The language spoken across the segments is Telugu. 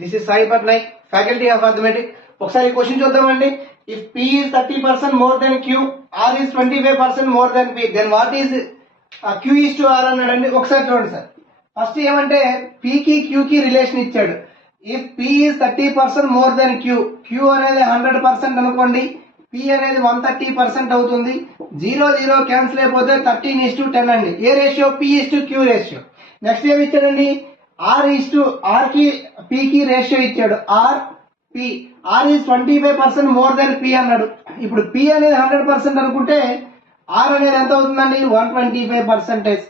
This is Sai Patnaik, faculty of arithmetic. ఒకసారి క్వశ్చన్ చూద్దామండి. If P is 30% more than Q, R is 25% more than P, then what is Q is to R అన్నాడండి. ఒకసారి చూడండి సార్. ఫస్ట్ ఏమంటే P కి Q కి రిలేషన్ ఇచ్చాడు. If P is 30% more than Q, Q అనేది 100% అనుకోండి, P అనేది 130% అవుతుంది. 0 0 క్యాన్సిల్ అయిపోతే 13:10 అండి. ఏ ratio? P is to Q ratio. Next ఏమి ఇచ్చాడండి? R is to R కి P కి రేషియో ఇచ్చాడు. R P, R is 25% more than P అన్నాడు. ఇప్పుడు P అనేది 100% అనుకుంటే R అనేది ఎంత అవుతుందండి? 125%.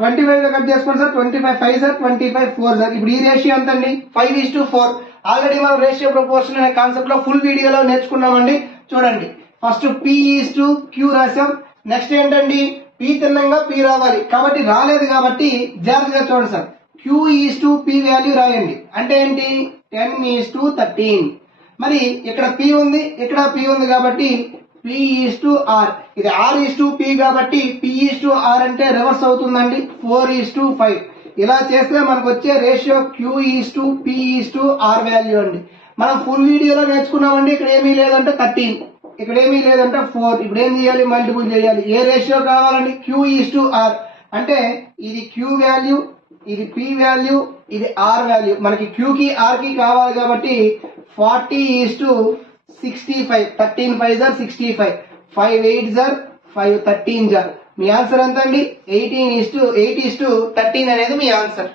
25 కట్ చేసుకోండి సార్. 25 5 sir, 25 4 sir. ఇప్పుడు ఈ రేషియో ఎంత అండి? 5:4. ఆల్రెడీ మనం రేషియో ప్రపోర్షన్ అనే కాన్సెప్ట్ లో ఫుల్ వీడియోలో నేర్చుకున్నామండి. చూడండి, first P is to Q రాసాం. నెక్స్ట్ ఏంటండి? P తిన్నంగా P రావాలి, కాబట్టి రాలేదు కాబట్టి జాగ్రత్తగా చూడండి sir. Q is to P value రాయండి. అంటే ఏంటి? 10:13. మరి ఇక్కడ P ఉంది, ఇక్కడ P ఉంది కాబట్టి P is to R. ఇది R is to P కాబట్టి P is to R అంటే రివర్స్ అవుతుందండి. 4:5. ఇలా చేస్తే మనకు వచ్చే ratio Q is to P is to R value అండి. మనం ఫుల్ వీడియోలో నేర్చుకున్నామండి. ఇక్కడ ఏమీ లేదంటే 13, ఇక్కడ ఏమీ లేదంటే 4. ఇప్పుడు ఏం చేయాలి? మల్టిపుల్ చేయాలి. ఏ రేషియో కావాలండి? Q is to R. అంటే ఇది Q వాల్యూ, ఇది P వాల్యూ, ఇది R వాల్యూ. మనకి Q కి R కి కావాలి కాబట్టి 40:65. 13 5 65, 5 8 5 13. మీ ఆన్సర్ ఎంత అండి? 8:13 అనేది మీ ఆన్సర్.